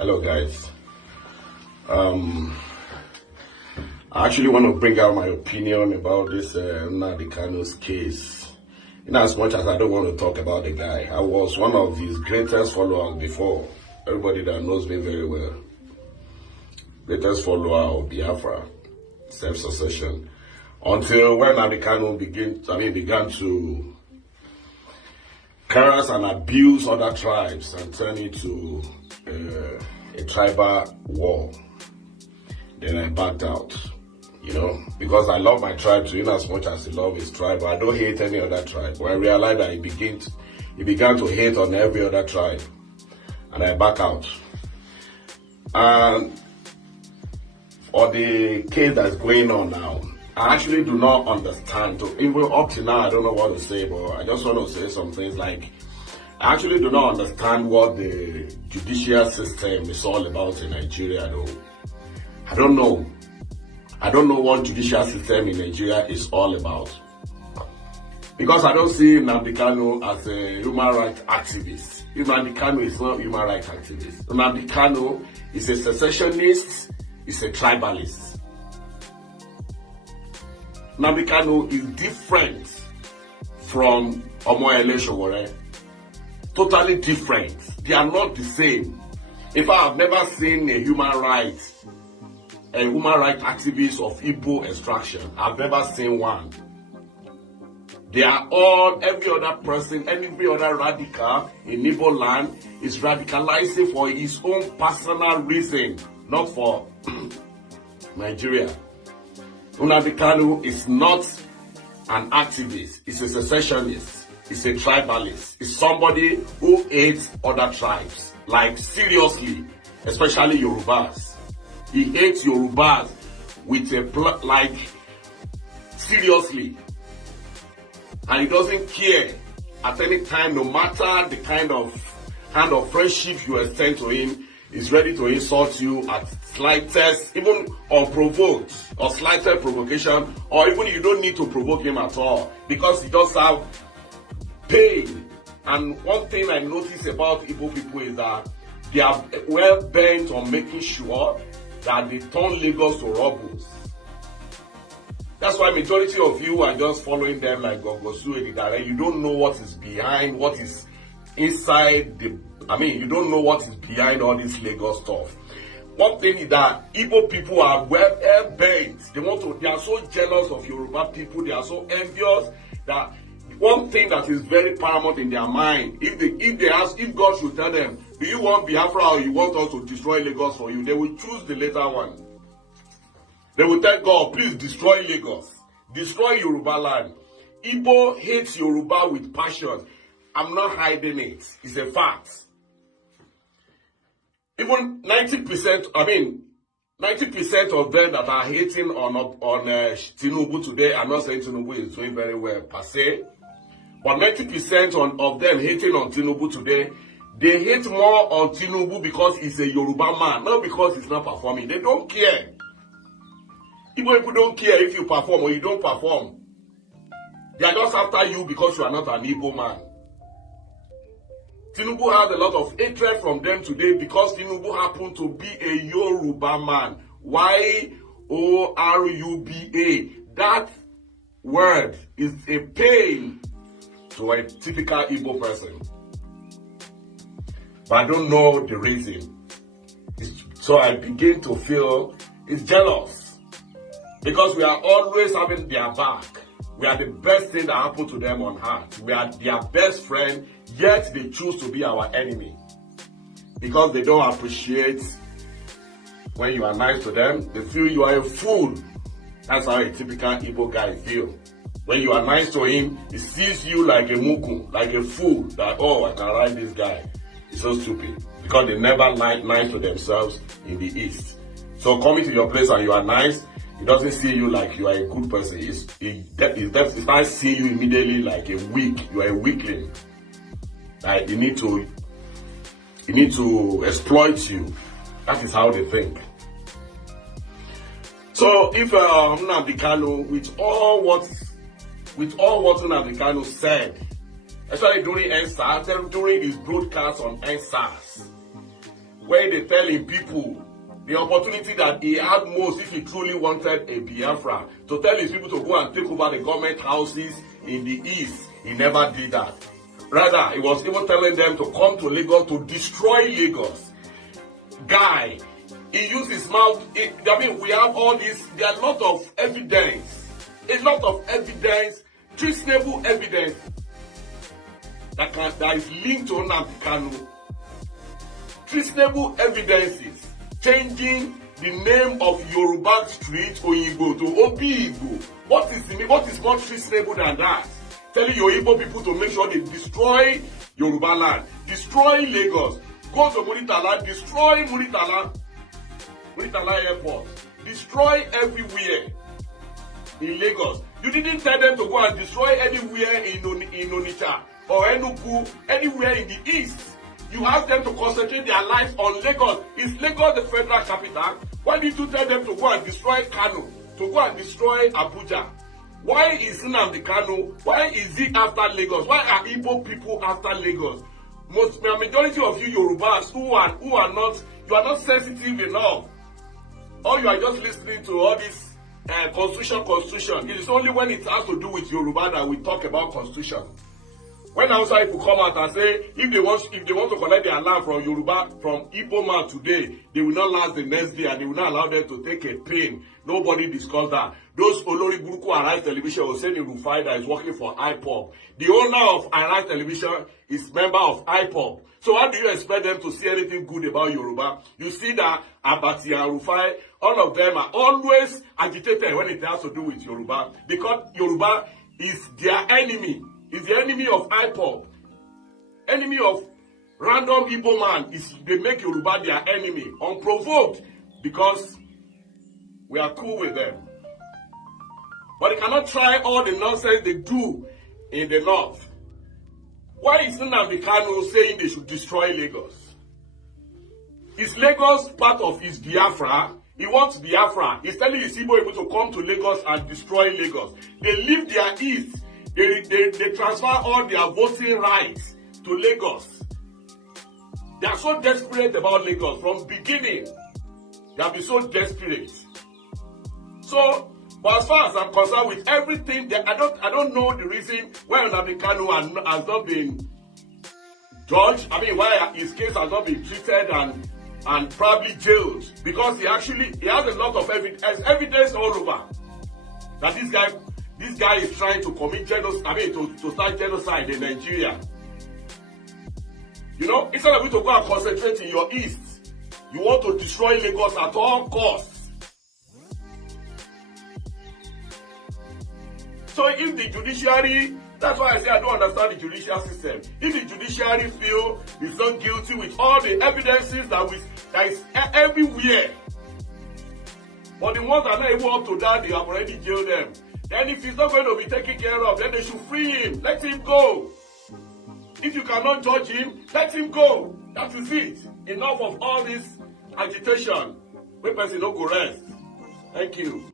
Hello guys. I actually want to bring out my opinion about this Nnamdi Kanu's case. In as much as I don't want to talk about the guy, I was one of his greatest followers before. Everybody that knows me very well. Greatest follower of Biafra, self-secession. Until when Nnamdi Kanu began to harass and abuse other tribes and turn it to a tribal war. Then I backed out, because I love my tribe too, in as much as he loves his tribe. I don't hate any other tribe. When I realized that he began to hate on every other tribe, and I back out. And for the case that's going on now, I actually do not understand. Even up to now, I don't know what to say, but I just want to say some things like, I actually do not understand what the judicial system is all about in Nigeria, though. I don't know. I don't know what judicial system in Nigeria is all about. Because I don't see Nnamdi Kanu as a human rights activist. Nnamdi Kanu is not a human rights activist. Nnamdi Kanu is a secessionist, is a tribalist. Nnamdi Kanu is different from Omoyele Sowore. Totally different. They are not the same. In fact, I've never seen a human rights activist of Igbo extraction. I've never seen one. They are all, every other person, every other radical in Igbo land is radicalizing for his own personal reason, not for Nigeria. Nnamdi Kanu is not an activist, he's a secessionist, he's a tribalist, he's somebody who hates other tribes, like seriously, especially Yorubas. He hates Yorubas with seriously. And he doesn't care at any time, no matter the kind of friendship you extend to him, he's ready to insult you at slightest, even unprovoked, or slightest provocation, or even you don't need to provoke him at all, because he does have pain. And one thing I notice about Igbo people is that they are well bent on making sure that they turn Lagos to rubbles. That's why majority of you are just following them like Gogosu and Idare. You don't know what is behind, what is inside you don't know what is behind all this Lagos stuff. One thing is that Igbo people are well bent. They are so jealous of Yoruba people. They are so envious that one thing that is very paramount in their mind, if God should tell them, do you want Biafra or you want us to destroy Lagos for you? They will choose the later one. They will tell God, please destroy Lagos. Destroy Yoruba land. Igbo hates Yoruba with passion. I'm not hiding it. It's a fact. Even 90% of them that are hating on Tinubu today, I'm not saying Tinubu is doing very well per se, but 90% of them hating on Tinubu today, they hate more on Tinubu because he's a Yoruba man, not because he's not performing. They don't care. Even if you don't care if you perform or you don't perform, they are just after you because you are not an Igbo man. Tinubu has a lot of hatred from them today because Tinubu happened to be a Yoruba man. Y-O-R-U-B-A. That word is a pain to a typical Igbo person. But I don't know the reason. So I begin to feel it's jealous. Because we are always having their back. We are the best thing that happened to them on earth. We are their best friend, yet they choose to be our enemy. Because they don't appreciate when you are nice to them. They feel you are a fool. That's how a typical Igbo guy feels. When you are nice to him, he sees you like a muku, like a fool. That, oh, I can ride this guy. He's so stupid. Because they never like nice to themselves in the East. So coming to your place and you are nice, he doesn't see you like you are a good person. He starts seeing you immediately like a weak. You are a weakling. Like you need to exploit you. That is how they think. So if Nnamdi Kanu, with all what Nnamdi Kanu said, especially during NSAS, during his broadcast on NSAS, where they telling people the opportunity that he had most if he truly wanted a Biafra, to tell his people to go and take over the government houses in the east. He never did that. Rather, he was even telling them to come to Lagos to destroy Lagos. Guy, he used his mouth. We have all this. There are a lot of evidence, traceable evidence that is linked to Nnamdi Kanu. Traceable evidences changing the name of Yoruba street Oyinbo to Obi Igbo. What is more traceable than that? Telling your Igbo people to make sure they destroy Yoruba land, destroy Lagos, go to Muritala, destroy Muritala Airport, destroy everywhere in Lagos. You didn't tell them to go and destroy anywhere in Onitsha or Enugu, anywhere in the east. You asked them to concentrate their lives on Lagos. Is Lagos the federal capital? Why did you tell them to go and destroy Kano, to go and destroy Abuja? Why is Nnamdi Kanu? Why is he after Lagos? Why are Igbo people after Lagos? Majority of you Yorubas who are not, you are not sensitive enough. Or you are just listening to all this constitution. It is only when it has to do with Yoruba that we talk about constitution. When outside people come out and say if they want to collect their land from Yoruba, from Igbo man today, they will not last the next day and they will not allow them to take a pain. Nobody discussed that. Those Olori Buruku Arise Television was saying Rufai that is working for IPOB. The owner of Arise Television is member of IPOB. So how do you expect them to see anything good about Yoruba? You see that Abati and Rufai, all of them are always agitated when it has to do with Yoruba, because Yoruba is their enemy. Is the enemy of IPOB. Enemy of random Igbo man. They make Yoruba their enemy. Unprovoked. Because we are cool with them. But they cannot try all the nonsense they do in the north. Why is Nnamdi Kanu saying they should destroy Lagos? Is Lagos part of his Biafra? He wants Biafra. He's telling his Igbo people to come to Lagos and destroy Lagos. They leave their east. They transfer all their voting rights to Lagos. They are so desperate about Lagos from beginning. They have been so desperate. So, but as far as I'm concerned with everything, I don't know the reason why Nnamdi Kanu has not been judged. Why his case has not been treated and probably jailed, because he has a lot of evidence all over that this guy is trying to commit genocide, to start genocide in Nigeria. You know, instead of you to go and concentrate in your east, you want to destroy Lagos at all costs. So if the judiciary, that's why I say I don't understand the judicial system. If the judiciary feel he's not guilty with all the evidences that is everywhere, but the ones that are not able up to that, they have already jailed them. Then if he's not going to be taken care of, then they should free him. Let him go. If you cannot judge him, let him go. That is it. Enough of all this agitation. When person don't go rest. Thank you.